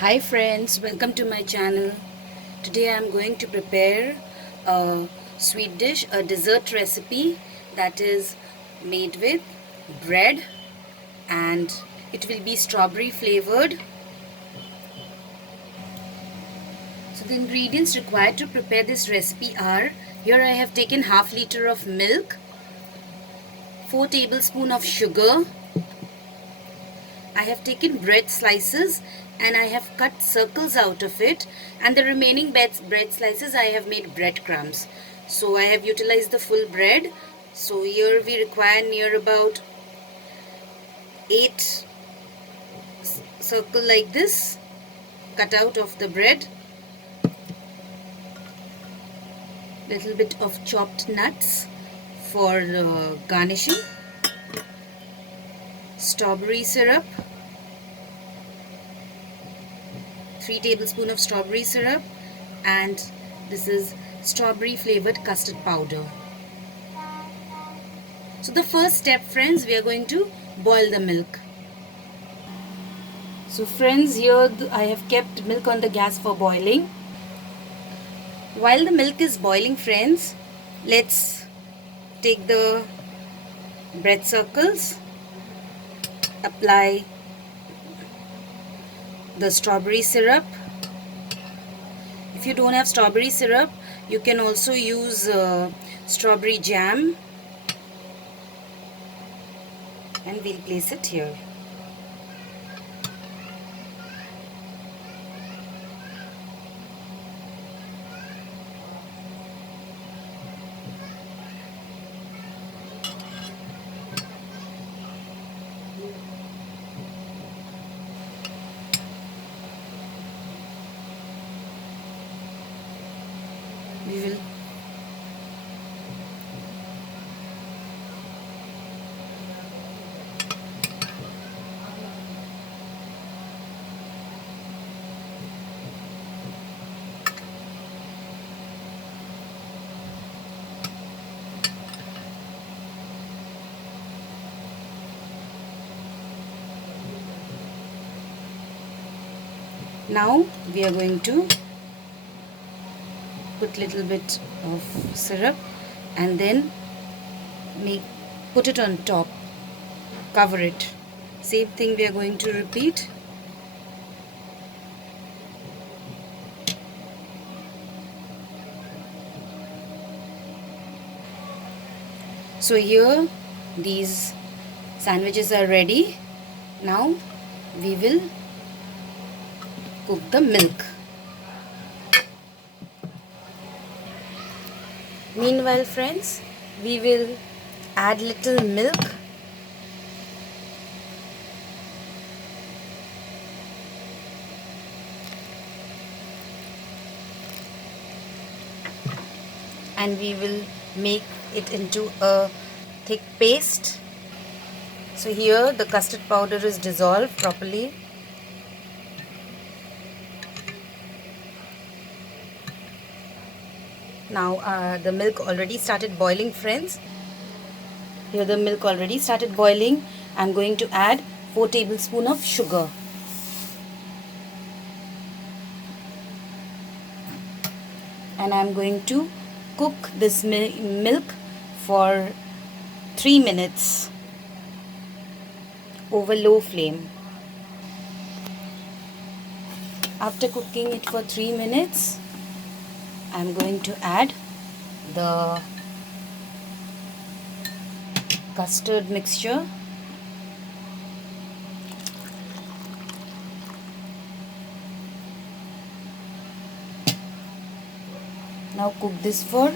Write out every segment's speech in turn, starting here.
Hi friends, welcome to my channel. Today I am going to prepare a sweet dish, a dessert recipe that is made with bread, and it will be strawberry flavored. So the ingredients required to prepare this recipe are: here I have taken half liter of milk, 4 tablespoons of sugar, I have taken bread slices and I have cut circles out of it, and the remaining bread slices I have made breadcrumbs. So I have utilized the full bread. So here we require near about 8 circle like this cut out of the bread, little bit of chopped nuts for garnishing, strawberry syrup, 3 tablespoons of strawberry syrup, and this is strawberry flavored custard powder. So the first step, friends, we are going to boil the milk. So friends, here I have kept milk on the gas for boiling. While the milk is boiling, friends, let's take the bread circles, apply the strawberry syrup. If you don't have strawberry syrup, you can also use strawberry jam, and we'll place it here. We will now we are going to put little bit of syrup and then put it on top, cover it. Same thing we are going to repeat. So here these sandwiches are ready. Now we will cook the milk. Meanwhile, friends, we will add little milk and we will make it into a thick paste. So here the custard powder is dissolved properly. Now the milk already started boiling, friends. Here the milk already started boiling. I'm going to add 4 tablespoons of sugar. And I'm going to cook this milk for 3 minutes over low flame. After cooking it for 3 minutes, I'm going to add the custard mixture. Now cook this for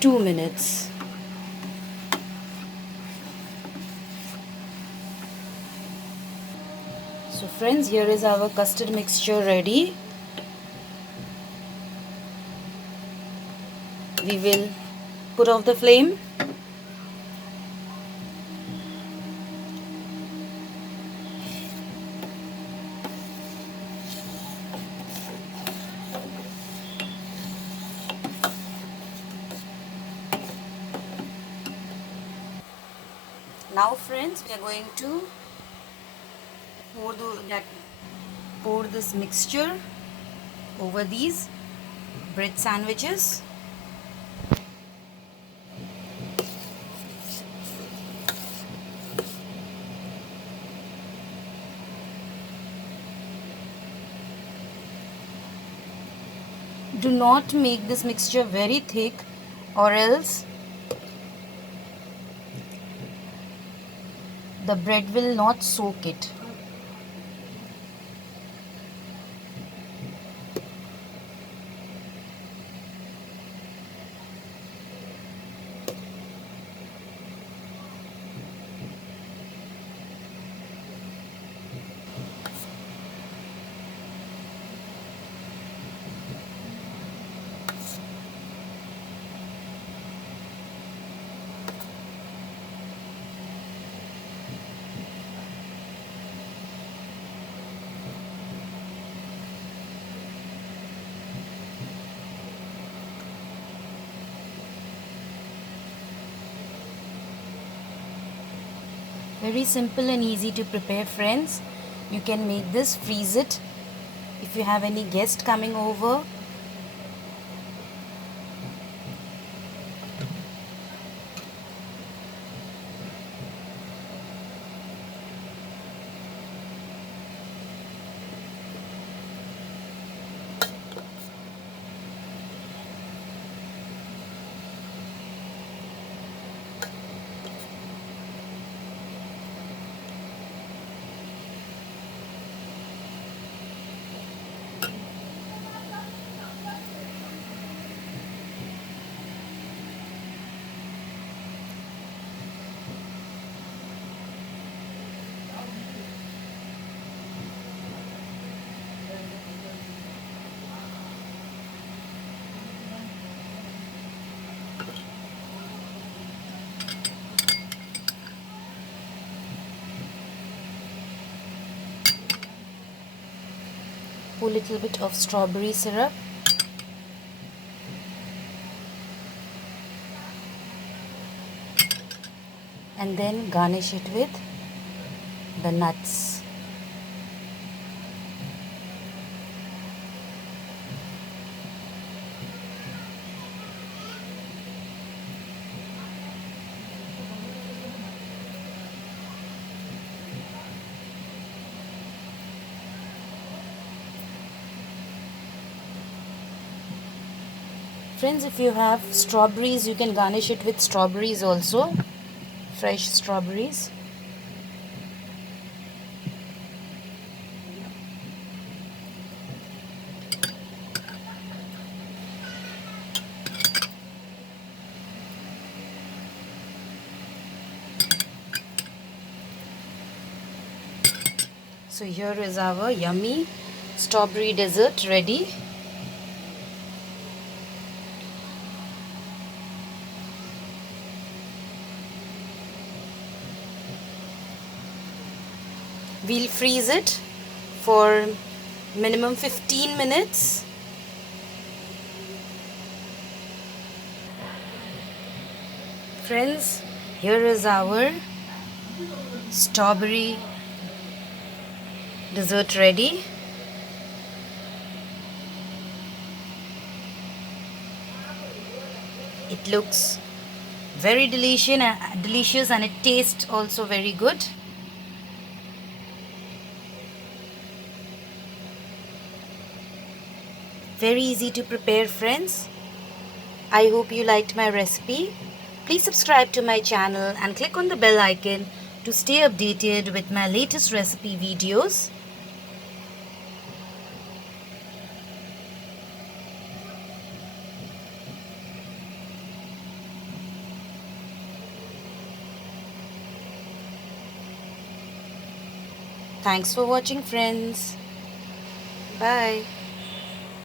2 minutes. So friends, here is our custard mixture ready. We will put off the flame. Now friends, we are going to pour that Pour this mixture over these bread sandwiches. Do not make this mixture very thick, or else the bread will not soak it. Very simple and easy to prepare, friends. You can make this, freeze it if you have any guest coming over. Pour a little bit of strawberry syrup. And then garnish it with the nuts. Friends, if you have strawberries, you can garnish it with strawberries also. Fresh strawberries. So here is our yummy strawberry dessert ready. We'll freeze it for minimum 15 minutes. Friends, here is our strawberry dessert ready. It looks very delicious and it tastes also very good. Very easy to prepare, friends. I hope you liked my recipe. Please subscribe to my channel and click on the bell icon to stay updated with my latest recipe videos. Thanks for watching, friends. Bye.